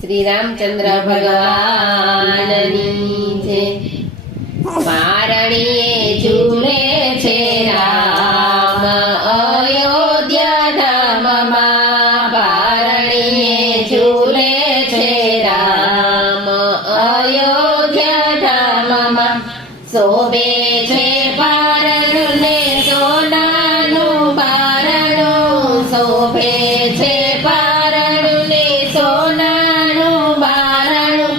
શ્રી રામચંદ્ર ભગવાનની જય। પારણીએ ઝૂલે છે રામ અયોધ્યા ધામમાં, પારણીએ ઝૂલે છે રામ અયોધ્યા ધામમાં। શોભે છે પારણું ને સોનાનું બારણું, શોભે છે પારણું ને સોનાનું બારણું।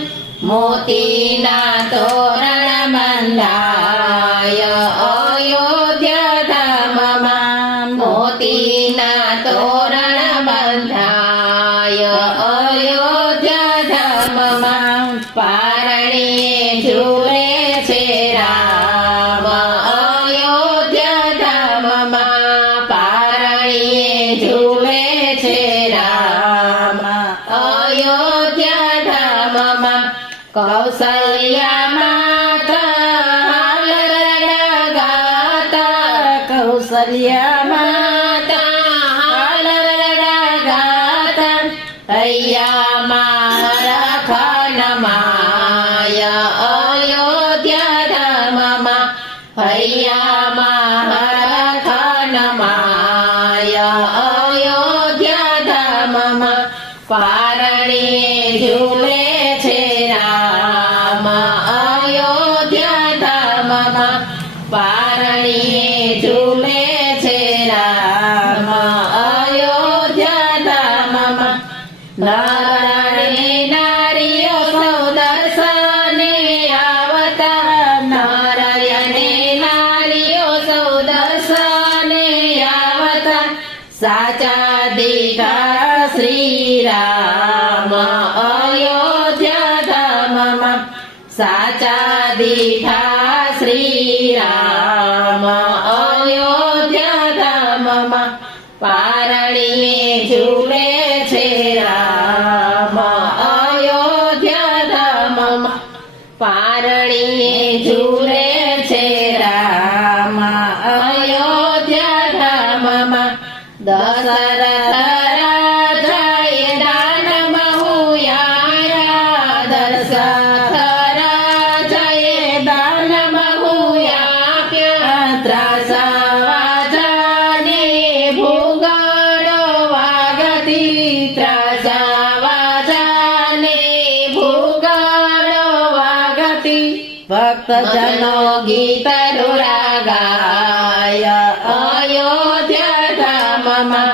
મોતીના તોરણ બંધાય અયોધ્યા ધામમાં, મોતીના તોરણ બંધાય અયોધ્યા ધામમાં। પારણીએ ઝૂલે છે રામ અયોધ્યા ધામમાં, પારણીએ ઝૂલે છે રામ અયોધ્યા ધામમાં। કૌશલ્યા માતા હાલરડા ગાતા, કૌશલ્યા માતા હાલરડા ગાતા। હૈયામાં રખન માય અયોધ્યા ધામમાં, હૈયામાં રખન માય અયોધ્યા ધામમાં। પારણીએ ઝૂલે છે રામ અયોધ્યા ધામમાં, પારણીએ ઝૂલે છે રામ અયોધ્યા ધામમાં। નરને નારીઓ સૌ દર્શને આવતા, નરને નારીઓ સૌ દર્શને આવતા। સાચા દીઠા શ્રી રામ અયોધ્યા ધામમાં, સાચા દીઠા શ્રી રામ અયોધ્યા ધામમાં। પારણીએ ઝૂલે છે રામ અયોધ્યા ધામમાં, પારણીએ ઝૂલે છે રામ અયોધ્યા ધામમાં। દશરથ રાજાએ દાન બહુયાયા, દશરથ રાજાએ દાન બહુયાપ્યા। ત્રાસવાજાને ભૂગળો વાગતી, ત્રાસવાજાને ભૂગળો વાગતી। ભક્તજનો ગીત ગાય અયોધ્યા ધામમાં,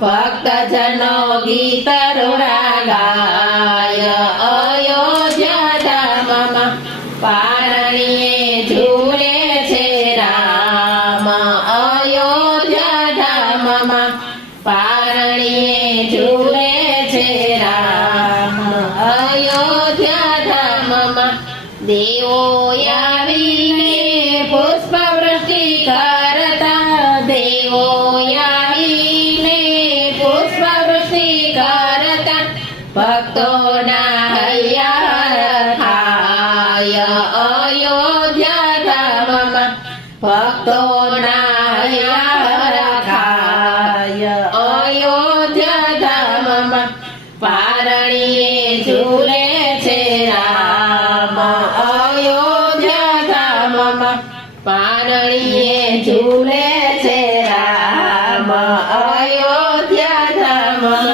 ભક્તજનો ગીત ગાય અયોધ્યા ધામમાં। પારણીએ ઝૂલે છે રામ અયોધ્યા ધામમાં, પારણીએ ઝૂલે છે રામ અયોધ્યા ધામમાં। દેવો આવીને પુષ્પવૃષ્ટિ કરતા, દેવો આવીને પુષ્પવૃષ્ટિ કરતા। ભક્તોના હૈયા રખાય અયોધ્યા ધામમાં, ભક્તોના હૈયા રખાય અયોધ્યા ધામમાં। પારણીએ ઝૂલે છે રામ અયોધ્યા ધામમાં, પારણીએ ઝૂલે છે રામ અયોધ્યા ધામમાં।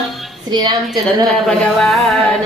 શ્રી રામચંદ્ર ભગવાન